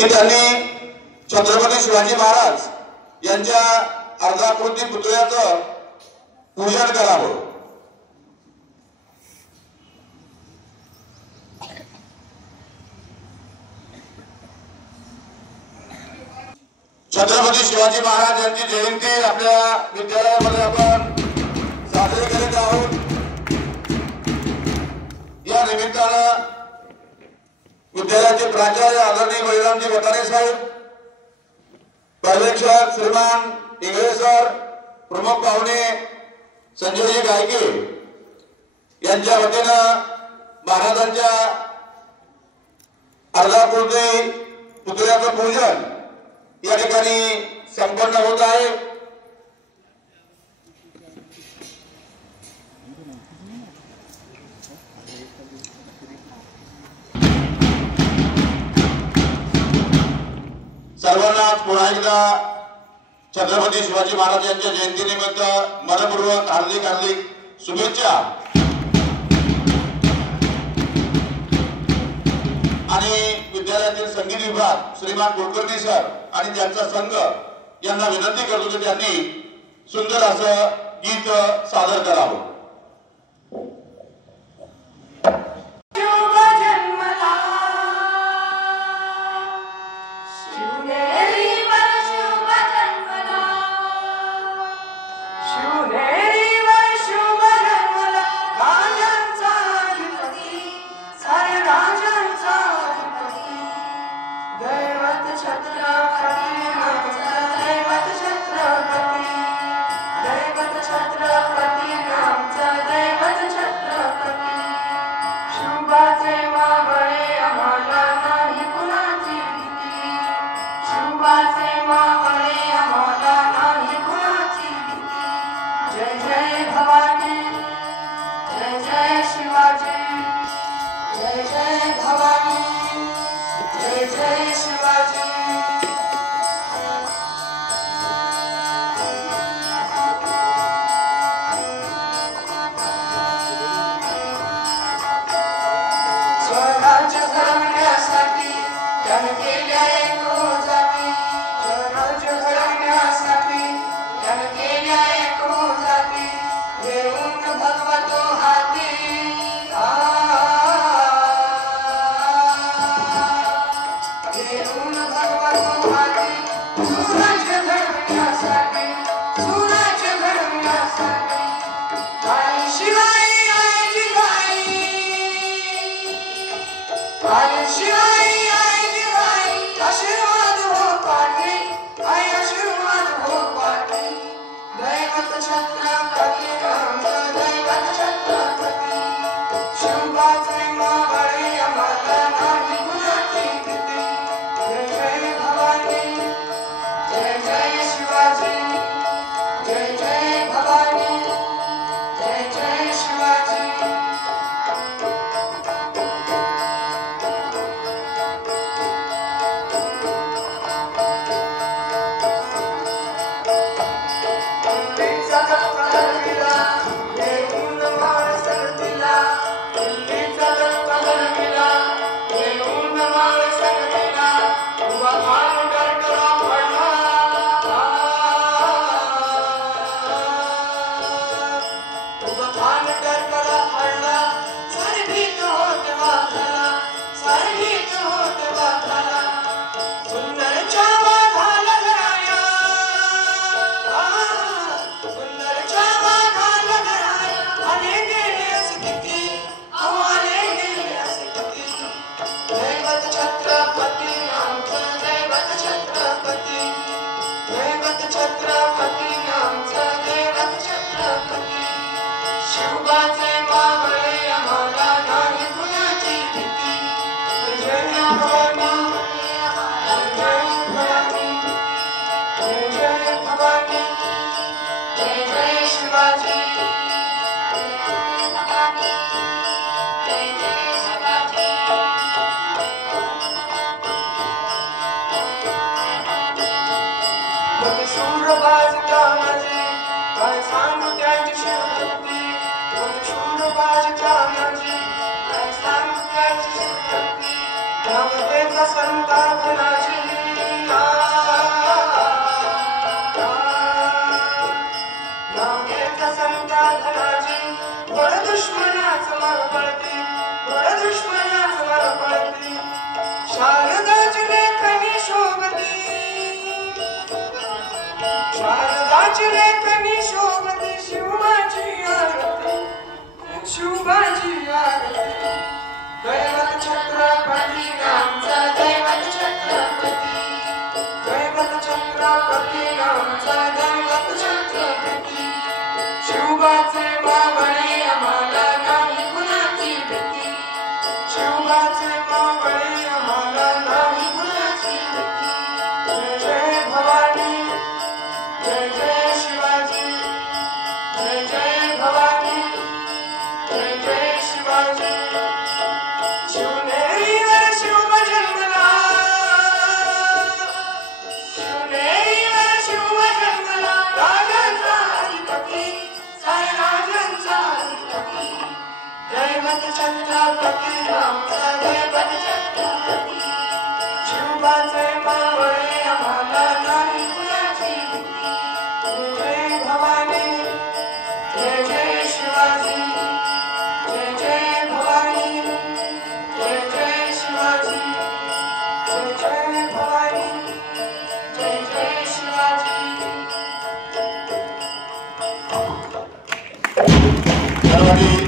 की त्यांनी छत्रपती शिवाजी महाराज यांच्या अर्धाकृती पुतळ्याचं पूजन करावं। छत्रपती शिवाजी महाराज यांची जयंती आपल्या विद्यालयामध्ये आपण साजरी करीत आहोत। या निमित्तानं विद्यालयाचे प्राचार्य आदरणीय बळीरामजी वटारे साहेब, पर्यवेक्षक श्रीमान इंगळे सर, प्रमुख पाहुणे संजयजी गायके यांच्या वतीनं महाराजांच्या अर्धाकृती पुतळ्याचं पूजन या ठिकाणी संपन्न होत आहे। सर्वांना पुन्हा एकदा छत्रपती शिवाजी महाराज यांच्या जयंतीनिमित्त मनपूर्वक हार्दिक हार्दिक शुभेच्छा। आणि विद्यालयातील संगीत विभाग श्रीमान कुलकर्णी सर आणि त्यांचा संघ यांना विनंती करतो की त्यांनी सुंदर असं गीत सादर करावं। संतापनाची दुश्मनाच माग पळती, घोड दुश्मनाच माग पळती. शारदाची लेखनी शोभती, शारदाची लेखनी शोभती. शिवबाची आरती, शिवबाची आरती. दैवत छत्रपती आमचा दैवत छत्रपती, दैवत छत्रपती आमचा दैवत छत्रपती. शिवबाचे मावळे आम्हाला नाही कुणाची भीती, शिवबाचे मावळे आम्हाला नाही कुणाची भीती. जय जय भवानी, जय जय शिवाजी, जय जय भवानी, जय जय शिवाजी. शिवनेरीवर शिव जन्मला, शिवनेरीवर शिव जन्मला. राजांचा अधिपती, साईराजांचा अधिपती. दैवत छत्रपती आमचा दैवत छत्रपती. शिवबाचे मावळे आम्हाला नाही कुणाची भीती. जय जय भवानी, जय जय शिवाजी, जय जय भवानी, जय जय शिवाजी, जय जय भवानी, जय जय शिवाजी. त्यावेळी